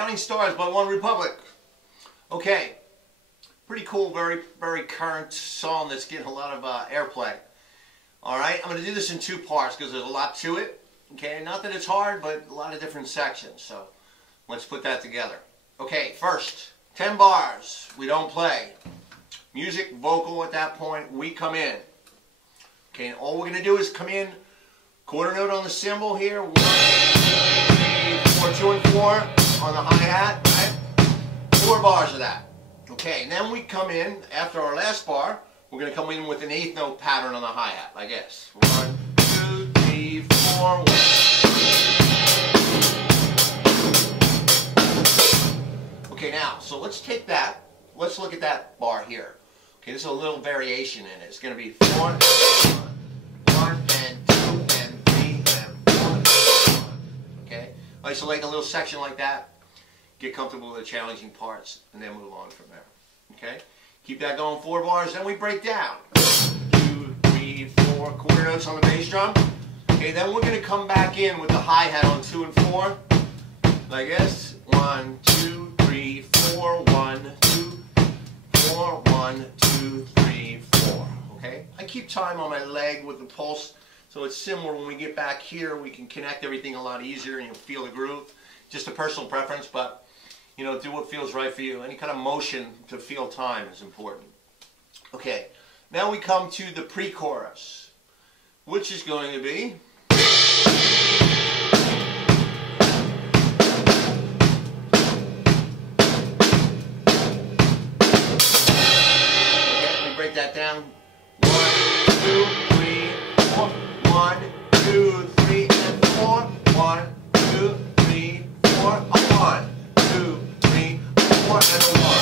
Counting Stars by One Republic. Okay, pretty cool, very, very current song that's getting a lot of airplay. Alright, I'm going to do this in two parts because there's a lot to it. Okay, not that it's hard, but a lot of different sections. So let's put that together. Okay, first, 10 bars. We don't play. Music, vocal at that point, we come in. Okay, and all we're going to do is come in, quarter note on the cymbal here, 1, 2, 3, 4, 2 and 4 on the hi-hat, right? 4 bars of that. Okay, and then we come in, after our last bar, we're going to come in with an 8th note pattern on the hi-hat, like this. 1, 2, 3, 4, 1. Okay, now, so let's take that, let's look at that bar here. Okay, there's a little variation in it. It's going to be 4, 1, and 2, and 3, and 1. Okay? Isolate a little section like that. Get comfortable with the challenging parts, and then move on from there. Okay? Keep that going 4 bars, then we break down. 2, 3, 4, quarter notes on the bass drum. Okay, then we're going to come back in with the hi-hat on 2 and 4. Like this. 1, 2, 3, 4, 1, 2, 4, 1, 2, 3, 4. Okay? I keep time on my leg with the pulse, so it's similar. When we get back here, we can connect everything a lot easier and you'll feel the groove. Just a personal preference, but you know, do what feels right for you. Any kind of motion to feel time is important. Okay, now we come to the pre-chorus, which is going to be break that down. 1, 2, 3, 4. 1, 2, 3, and 4. 1, 2, 3, 4. 1, 2, 3, 4, and a 1.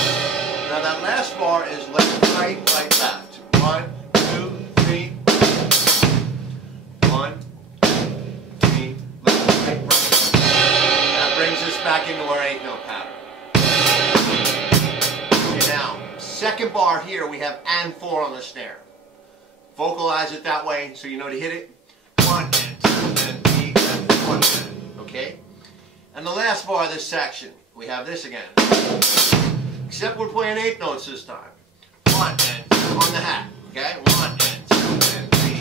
Now that last bar is left, right, right, left. 1, 2, 3. 1, 2, 3, left, right, right. That brings us back into our 8th note pattern. Okay, now. Second bar here, we have and 4 on the snare. Vocalize it that way so you know to hit it. 1 and 2 and 3 and 4. Okay? And the last bar of this section, we have this again. Except we're playing 8 notes this time. 1 and 2 on the hat. Okay? 1 and 2 and 3.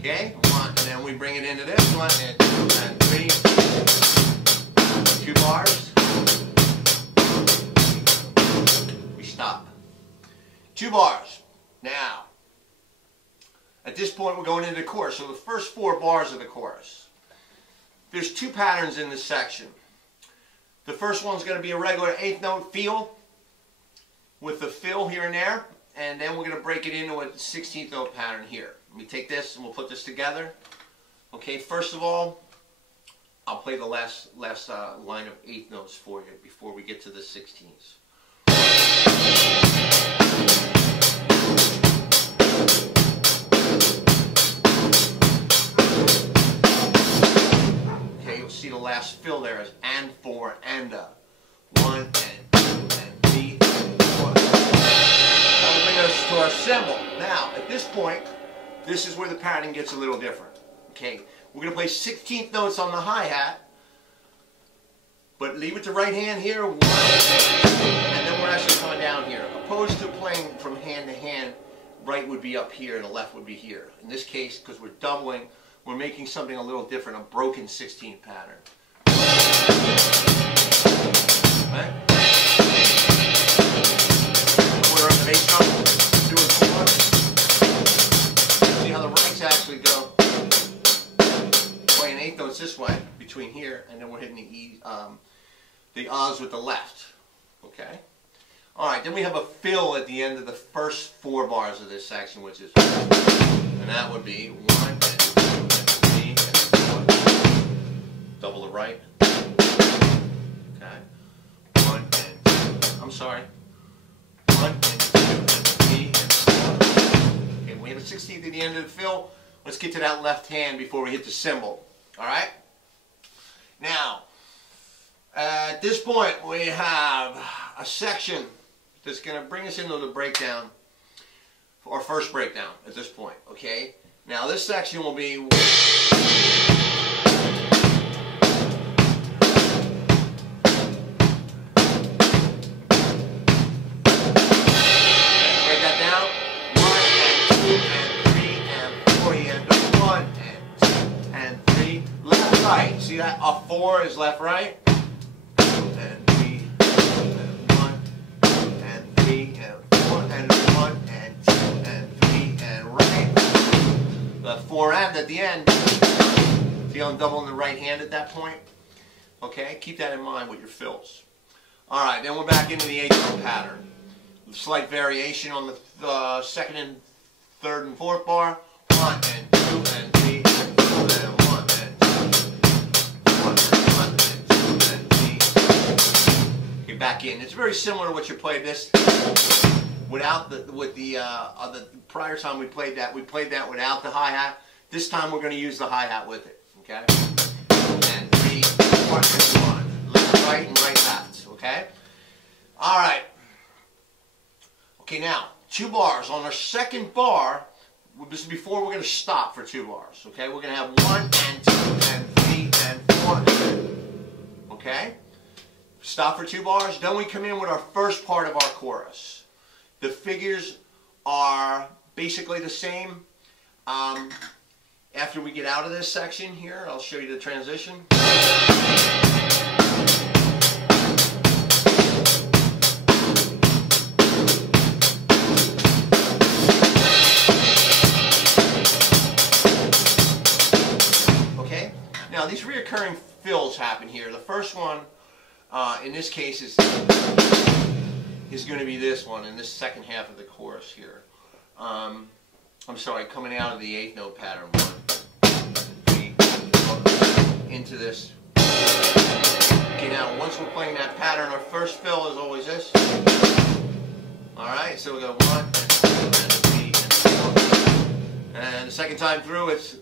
Okay? 1, and then we bring it into this. 1 and 2 and 3. 2 bars. Stop. 2 bars. Now, at this point we're going into the chorus. So the first 4 bars of the chorus. There's 2 patterns in this section. The first one's going to be a regular 8th note feel with the fill here and there. And then we're going to break it into a 16th note pattern here. Let me take this and we'll put this together. Okay, first of all, I'll play the last line of 8th notes for you before we get to the 16ths. Okay, you'll see the last fill there is and 4 and 1 and 2 and 3 and 4. That'll bring us to our cymbal. Now, at this point, this is where the pattern gets a little different. Okay, we're going to play 16th notes on the hi-hat, but leave it to right hand here, 1, and then we're actually coming down here. Opposed to playing from hand to hand, right would be up here and the left would be here. In this case, because we're doubling, we're making something a little different, a broken 16th pattern. Right? Quarter of the bass drum, 2 and 4. See how the rights actually go. Playing 8th notes this way, between here, and then we're hitting the E, the O's with the left. Okay? Alright, then we have a fill at the end of the first 4 bars of this section, which is, and that would be 1 and 2 and 3 and 4. Double the right. Okay? 1 and 2, I'm sorry. 1 and 2 and 3 and 4. Okay, we have a 16th at the end of the fill. Let's get to that left hand before we hit the cymbal. Alright? Now, at this point, we have a section that's going to bring us into the breakdown, or first breakdown at this point, okay? Now, this section will be See that? A 4 is left, right. 2 and 3 and 1 and 3 and 4 and 1 and 2 and 3 and right. The 4 and at the end. See how I'm doubling the right hand at that point? Okay, keep that in mind with your fills. Alright, then we're back into the 8th note pattern. Slight variation on the second and third and fourth bar. 1 and 2 and 3 and 4 and 1 and 2. 1 and 2 and 3. Okay, back in. It's very similar to what you played this without the prior time we played that without the hi-hat. This time we're going to use the hi-hat with it. Okay? And 3, 4 and 1. Left, right, and right, left. Okay? Alright. Okay, now, 2 bars. On our second bar, this is before we're going to stop for 2 bars. Okay? We're going to have 1 and 2 and 3 and 4 and okay? Stop for 2 bars. Then we come in with our first part of our chorus. The figures are basically the same. After we get out of this section here, I'll show you the transition. Okay? Now these reoccurring fills happen here. The first one, in this case, is going to be this one in this second half of the chorus here. I'm sorry, coming out of the 8th note pattern. 1, 3, into this. Okay, now once we're playing that pattern, our first fill is always this. Alright, so we go 1, and 2, and 3, and 4. And the second time through, it's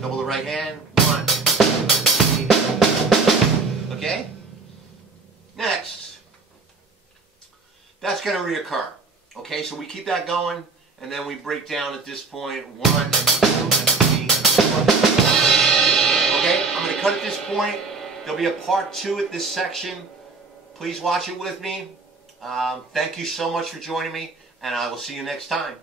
double the right hand. 1, 2, 3. Okay? Next. That's going to reoccur. Okay, so we keep that going. And then we break down at this point 1 and 2 and 3 and 4. Okay, I'm going to cut at this point. There'll be a part 2 at this section. Please watch it with me. Thank you so much for joining me, and I will see you next time.